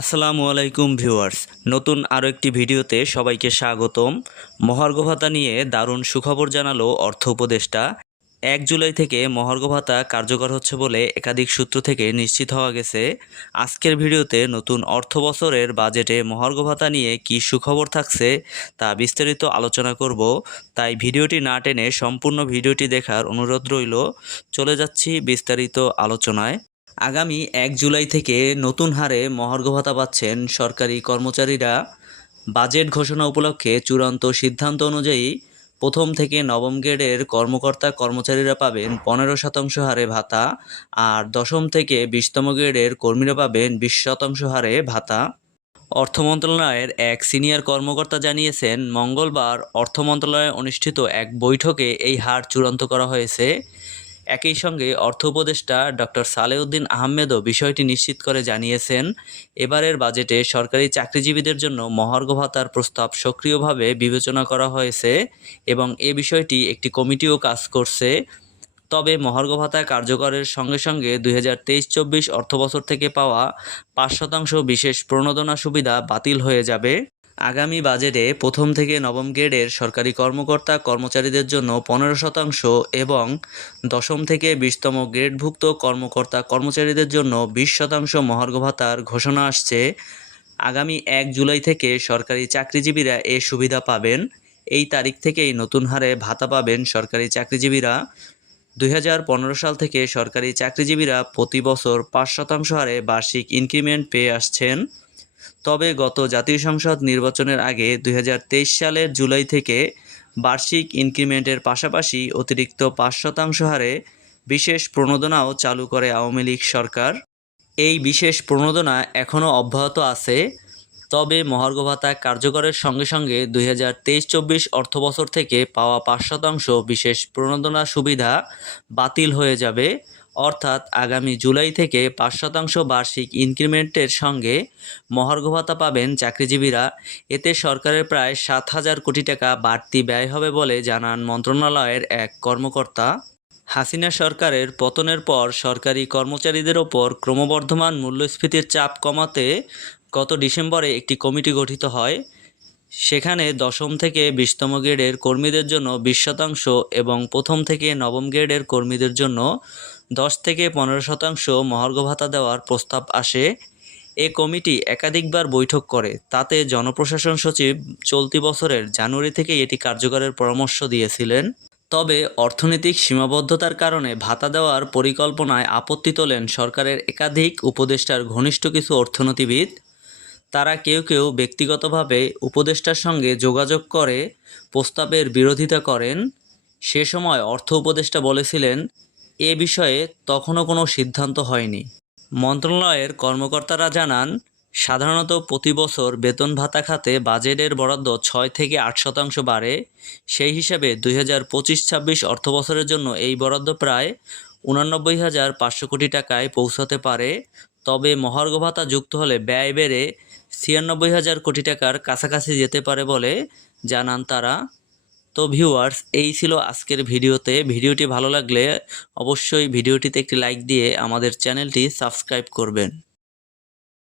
আসসালামু আলাইকুম ভিউয়ার্স, নতুন আরও একটি ভিডিওতে সবাইকে স্বাগতম। মহার্ঘ ভাতা নিয়ে দারুণ সুখবর জানালো অর্থ উপদেষ্টা। এক জুলাই থেকে মহার্ঘ ভাতা কার্যকর হচ্ছে বলে একাধিক সূত্র থেকে নিশ্চিত হওয়া গেছে। আজকের ভিডিওতে নতুন অর্থ বছরের বাজেটে মহার্ঘ ভাতা নিয়ে কি সুখবর থাকছে তা বিস্তারিত আলোচনা করব। তাই ভিডিওটি না টেনে সম্পূর্ণ ভিডিওটি দেখার অনুরোধ রইল। চলে যাচ্ছি বিস্তারিত আলোচনায়। আগামী এক জুলাই থেকে নতুন হারে মহার্ঘ ভাতা পাচ্ছেন সরকারি কর্মচারীরা। বাজেট ঘোষণা উপলক্ষে চূড়ান্ত সিদ্ধান্ত অনুযায়ী প্রথম থেকে নবম গ্রেডের কর্মকর্তা কর্মচারীরা পাবেন পনেরো শতাংশ হারে ভাতা আর দশম থেকে বিশতম গ্রেডের কর্মীরা পাবেন বিশ শতাংশ হারে ভাতা। অর্থ মন্ত্রণালয়ের এক সিনিয়র কর্মকর্তা জানিয়েছেন, মঙ্গলবার অর্থ মন্ত্রণালয়ে অনুষ্ঠিত এক বৈঠকে এই হার চূড়ান্ত করা হয়েছে। একই সঙ্গে অর্থ উপদেষ্টা ডক্টর সালেউদ্দিন আহমেদও বিষয়টি নিশ্চিত করে জানিয়েছেন, এবারের বাজেটে সরকারি চাকরিজীবীদের জন্য মহার্ঘ ভাতার প্রস্তাব সক্রিয়ভাবে বিবেচনা করা হয়েছে এবং এ বিষয়টি একটি কমিটিও কাজ করছে। তবে মহার্ঘ ভাতা কার্যকরের সঙ্গে সঙ্গে দুই হাজার তেইশ চব্বিশ অর্থবছর থেকে পাওয়া পাঁচ শতাংশ বিশেষ প্রণোদনা সুবিধা বাতিল হয়ে যাবে। আগামী বাজেটে প্রথম থেকে নবম গ্রেডের সরকারি কর্মকর্তা কর্মচারীদের জন্য পনেরো শতাংশ এবং দশম থেকে বিশতম গ্রেডভুক্ত কর্মকর্তা কর্মচারীদের জন্য বিশ শতাংশ মহার্ঘ ভাতার ঘোষণা আসছে। আগামী এক জুলাই থেকে সরকারি চাকরিজীবীরা এ সুবিধা পাবেন। এই তারিখ থেকেই নতুন হারে ভাতা পাবেন সরকারি চাকরিজীবীরা। দু হাজার পনেরো সাল থেকে সরকারি চাকরিজীবীরা প্রতি বছর পাঁচ শতাংশ হারে বার্ষিক ইনক্রিমেন্ট পেয়ে আসছেন। তবে গত জাতীয় সংসদ নির্বাচনের আগে দুই হাজার তেইশ সালের জুলাই থেকে বার্ষিক ইনক্রিমেন্টের পাশাপাশি অতিরিক্ত পাঁচ শতাংশ হারে বিশেষ প্রণোদনাও চালু করে আওয়ামী লীগ সরকার। এই বিশেষ প্রণোদনা এখনও অব্যাহত আছে, তবে মহার্ঘ ভাতা কার্যকরের সঙ্গে সঙ্গে দুই হাজার তেইশ চব্বিশ অর্থবছর থেকে পাওয়া পাঁচ শতাংশ বিশেষ প্রণোদনা সুবিধা বাতিল হয়ে যাবে। অর্থাৎ আগামী জুলাই থেকে পাঁচ শতাংশ বার্ষিক ইনক্রিমেন্টের সঙ্গে মহার্ঘ ভাতা পাবেন চাকরিজীবীরা। এতে সরকারের প্রায় সাত হাজার কোটি টাকা বাড়তি ব্যয় হবে বলে জানান মন্ত্রণালয়ের এক কর্মকর্তা। হাসিনা সরকারের পতনের পর সরকারি কর্মচারীদের ওপর ক্রমবর্ধমান মূল্যস্ফীতির চাপ কমাতে গত ডিসেম্বরে একটি কমিটি গঠিত হয়। সেখানে দশম থেকে বিশতম গ্রেডের কর্মীদের জন্য বিশ শতাংশ এবং প্রথম থেকে নবম গ্রেডের কর্মীদের জন্য দশ থেকে পনেরো শতাংশ মহার্ঘ ভাতা দেওয়ার প্রস্তাব আসে। এ কমিটি একাধিকবার বৈঠক করে। তাতে জনপ্রশাসন সচিব চলতি বছরের জানুয়ারি থেকে এটি কার্যকরের পরামর্শ দিয়েছিলেন। তবে অর্থনৈতিক সীমাবদ্ধতার কারণে ভাতা দেওয়ার পরিকল্পনায় আপত্তি তোলেন সরকারের একাধিক উপদেষ্টার ঘনিষ্ঠ কিছু অর্থনীতিবিদ। তারা কেউ কেউ ব্যক্তিগতভাবে উপদেষ্টার সঙ্গে যোগাযোগ করে প্রস্তাবের বিরোধিতা করেন। সে সময় অর্থ উপদেষ্টা বলেছিলেন এ বিষয়ে তখনও কোনো সিদ্ধান্ত হয়নি। মন্ত্রণালয়ের কর্মকর্তারা জানান, সাধারণত প্রতি বছর বেতন ভাতা খাতে বাজেটের বরাদ্দ ছয় থেকে আট শতাংশ বাড়ে। সেই হিসাবে দুই হাজার পঁচিশ ছাব্বিশ অর্থবছরের জন্য এই বরাদ্দ প্রায় উনানব্বই হাজার পাঁচশো কোটি টাকায় পৌঁছাতে পারে। তবে মহার্ঘ ভাতা যুক্ত হলে ব্যয় বেড়ে ছিয়ানব্বই হাজার কোটি টাকার কাছাকাছি যেতে পারে বলে জানান তারা। তো ভিউয়ার্স এই ছিল আজকের ভিডিওতে। ভিডিওটি ভালো লাগলে অবশ্যই ভিডিওটিতে একটি লাইক দিয়ে আমাদের চ্যানেলটি সাবস্ক্রাইব করবেন।